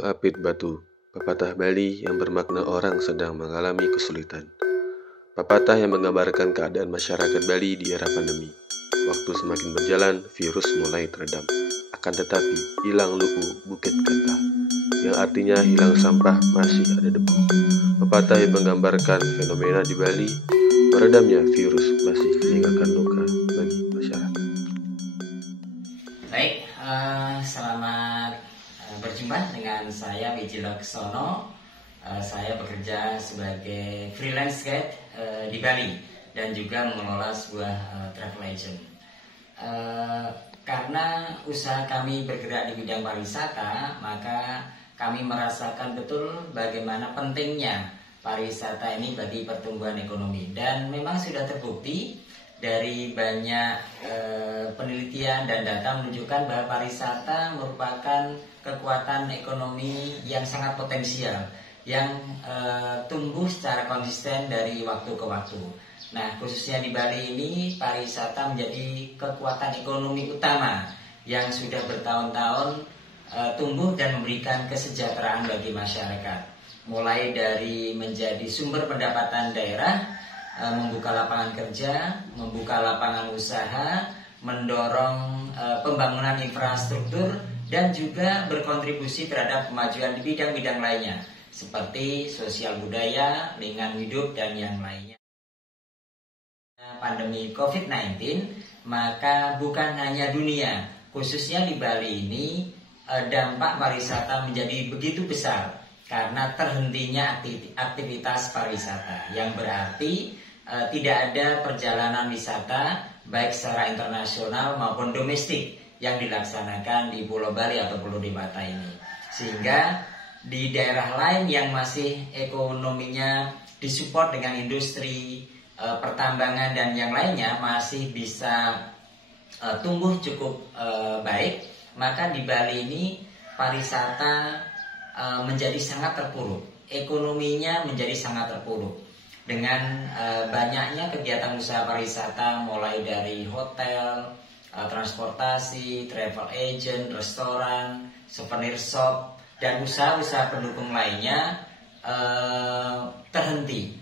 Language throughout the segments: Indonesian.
apit batu, pepatah Bali yang bermakna orang sedang mengalami kesulitan. Pepatah yang menggambarkan keadaan masyarakat Bali di era pandemi. Waktu semakin berjalan, virus mulai teredam. Akan tetapi, hilang luku bukit kata, yang artinya hilang sampah masih ada debu. Pepatah yang menggambarkan fenomena di Bali, meredamnya virus masih meninggalkan luka bagi masyarakat. Baik, selamat berjumpa dengan saya Wiji Laksono. Saya bekerja sebagai freelance guide di Bali dan juga mengelola sebuah travel agent. Karena usaha kami bergerak di bidang pariwisata, maka kami merasakan betul bagaimana pentingnya pariwisata ini bagi pertumbuhan ekonomi. Dan memang sudah terbukti dari banyak penelitian dan data menunjukkan bahwa pariwisata merupakan kekuatan ekonomi yang sangat potensial, yang tumbuh secara konsisten dari waktu ke waktu. Nah, khususnya di Bali ini, pariwisata menjadi kekuatan ekonomi utama yang sudah bertahun-tahun tumbuh dan memberikan kesejahteraan bagi masyarakat. Mulai dari menjadi sumber pendapatan daerah, membuka lapangan kerja, membuka lapangan usaha, mendorong pembangunan infrastruktur, dan juga berkontribusi terhadap kemajuan di bidang-bidang lainnya seperti sosial budaya, lingkungan hidup, dan yang lainnya. Pandemi COVID-19, maka bukan hanya dunia, khususnya di Bali ini, dampak pariwisata menjadi begitu besar karena terhentinya aktivitas pariwisata, yang berarti tidak ada perjalanan wisata baik secara internasional maupun domestik yang dilaksanakan di Pulau Bali atau Pulau Dewata ini. Sehingga di daerah lain yang masih ekonominya disupport dengan industri pertambangan dan yang lainnya masih bisa tumbuh cukup baik, maka di Bali ini pariwisata menjadi sangat terpuruk, ekonominya menjadi sangat terpuruk dengan banyaknya kegiatan usaha pariwisata mulai dari hotel, transportasi, travel agent, restoran, souvenir shop, dan usaha-usaha pendukung lainnya terhenti.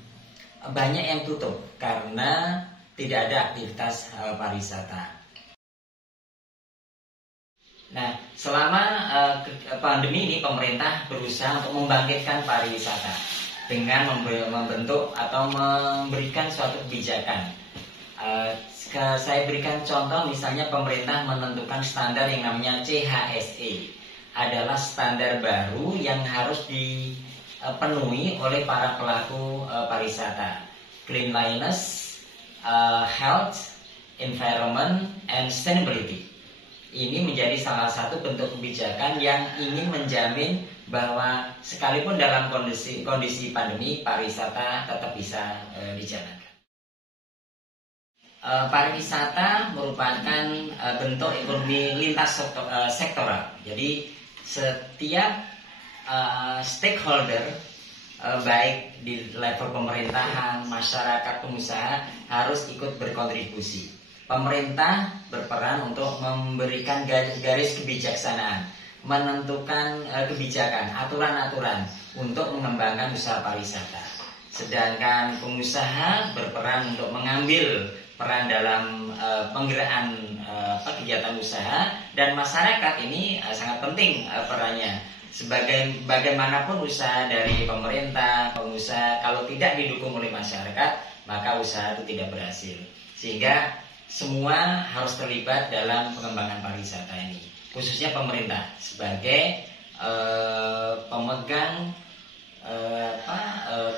Banyak yang tutup karena tidak ada aktivitas pariwisata. Nah, selama pandemi ini pemerintah berusaha untuk membangkitkan pariwisata dengan membentuk atau memberikan suatu kebijakan. Saya berikan contoh, misalnya pemerintah menentukan standar yang namanya CHSE, adalah standar baru yang harus dipenuhi oleh para pelaku pariwisata. Cleanliness, health, environment, and sustainability. Ini menjadi salah satu bentuk kebijakan yang ingin menjamin bahwa sekalipun dalam kondisi pandemi, pariwisata tetap bisa dijalankan. Pariwisata merupakan bentuk ekonomi lintas sektoral. Jadi setiap stakeholder, baik di level pemerintahan, masyarakat, pengusaha harus ikut berkontribusi. Pemerintah berperan untuk memberikan garis kebijaksanaan, menentukan kebijakan, aturan-aturan untuk mengembangkan usaha pariwisata. Sedangkan pengusaha berperan untuk mengambil peran dalam penggerakkan kegiatan usaha, dan masyarakat ini sangat penting perannya. Bagaimanapun usaha dari pemerintah, pengusaha, kalau tidak didukung oleh masyarakat, maka usaha itu tidak berhasil. Sehingga semua harus terlibat dalam pengembangan pariwisata ini, khususnya pemerintah sebagai pemegang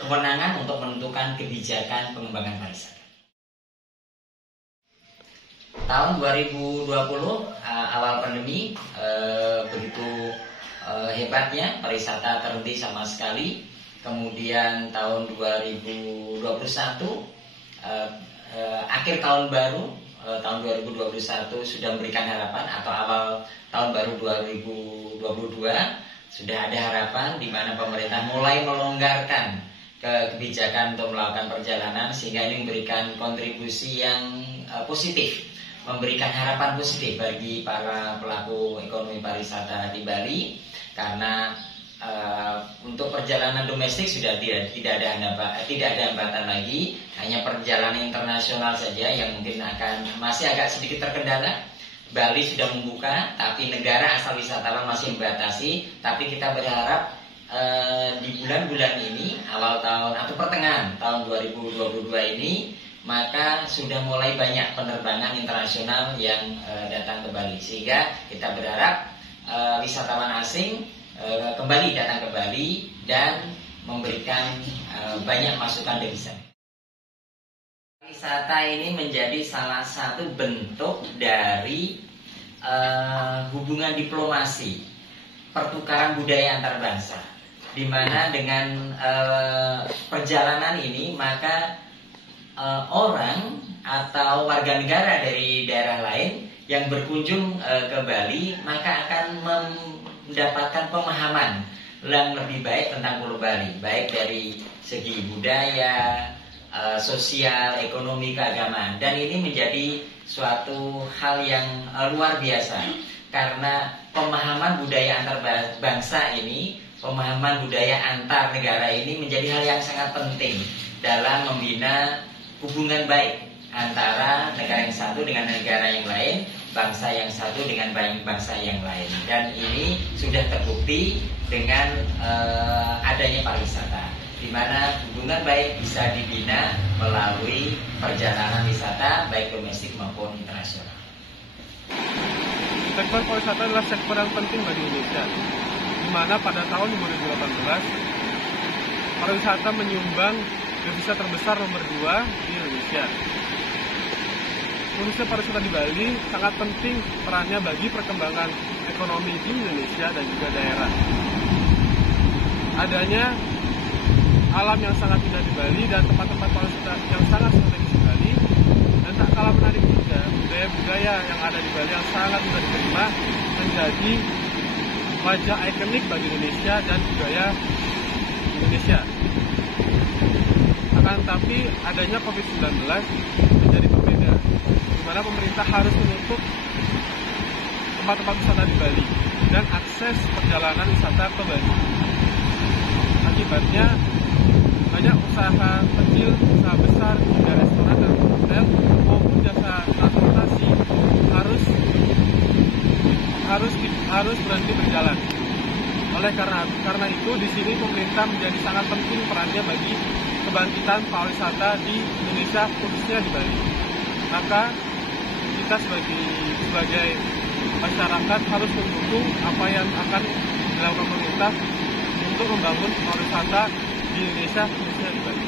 kewenangan untuk menentukan kebijakan pengembangan pariwisata. Tahun 2020 awal pandemi, begitu hebatnya pariwisata terhenti sama sekali. Kemudian tahun 2021 akhir tahun baru, tahun 2021 sudah memberikan harapan, atau awal tahun baru 2022 sudah ada harapan di mana pemerintah mulai melonggarkan kebijakan untuk melakukan perjalanan, sehingga ini memberikan kontribusi yang positif, memberikan harapan positif bagi para pelaku ekonomi pariwisata di Bali, karena Untuk perjalanan domestik sudah tidak ada hambatan lagi, hanya perjalanan internasional saja yang mungkin masih agak sedikit terkendala. Bali sudah membuka, tapi negara asal wisatawan masih membatasi. Tapi kita berharap di bulan-bulan ini, awal tahun atau pertengahan tahun 2022 ini, maka sudah mulai banyak penerbangan internasional yang datang ke Bali, sehingga kita berharap wisatawan asing kembali datang ke Bali dan memberikan banyak masukan devisa. Wisata ini menjadi salah satu bentuk dari hubungan diplomasi, pertukaran budaya antar bangsa, di mana dengan perjalanan ini maka orang atau warga negara dari daerah lain yang berkunjung ke Bali maka akan mendapatkan pemahaman yang lebih baik tentang Pulau Bali, baik dari segi budaya, sosial, ekonomi, keagamaan. Dan ini menjadi suatu hal yang luar biasa, karena pemahaman budaya antar bangsa ini, pemahaman budaya antar negara ini menjadi hal yang sangat penting dalam membina hubungan baik antara negara yang satu dengan negara yang lain, bangsa yang satu dengan bangsa yang lain. Dan ini sudah terbukti dengan adanya pariwisata, di mana hubungan baik bisa dibina melalui perjalanan wisata baik domestik maupun internasional. Sektor pariwisata adalah sektor yang penting bagi Indonesia, di mana pada tahun 2018 pariwisata menyumbang devisa terbesar nomor 2 di Indonesia. Khususnya pariwisata di Bali sangat penting perannya bagi perkembangan ekonomi di Indonesia dan juga daerah. Adanya alam yang sangat indah di Bali dan tempat-tempat pariwisata yang sangat strategis di Bali, dan tak kalah menarik juga budaya-budaya yang ada di Bali yang sangat mudah diterima menjadi wajah ikonik bagi Indonesia dan budaya Indonesia. Akan tetapi adanya COVID-19 menjadi pembeda, di mana pemerintah harus menutup tempat-tempat wisata di Bali dan akses perjalanan wisata ke Bali. Akibatnya banyak usaha kecil, usaha besar, hingga restoran dan hotel maupun jasa transportasi harus berhenti berjalan. Oleh karena itu di sini pemerintah menjadi sangat penting perannya bagi kebangkitan pariwisata di Indonesia, khususnya di Bali. Maka kita sebagai masyarakat harus mendukung apa yang akan dilakukan pemerintah untuk membangun pariwisata di Indonesia, khususnya di Bali.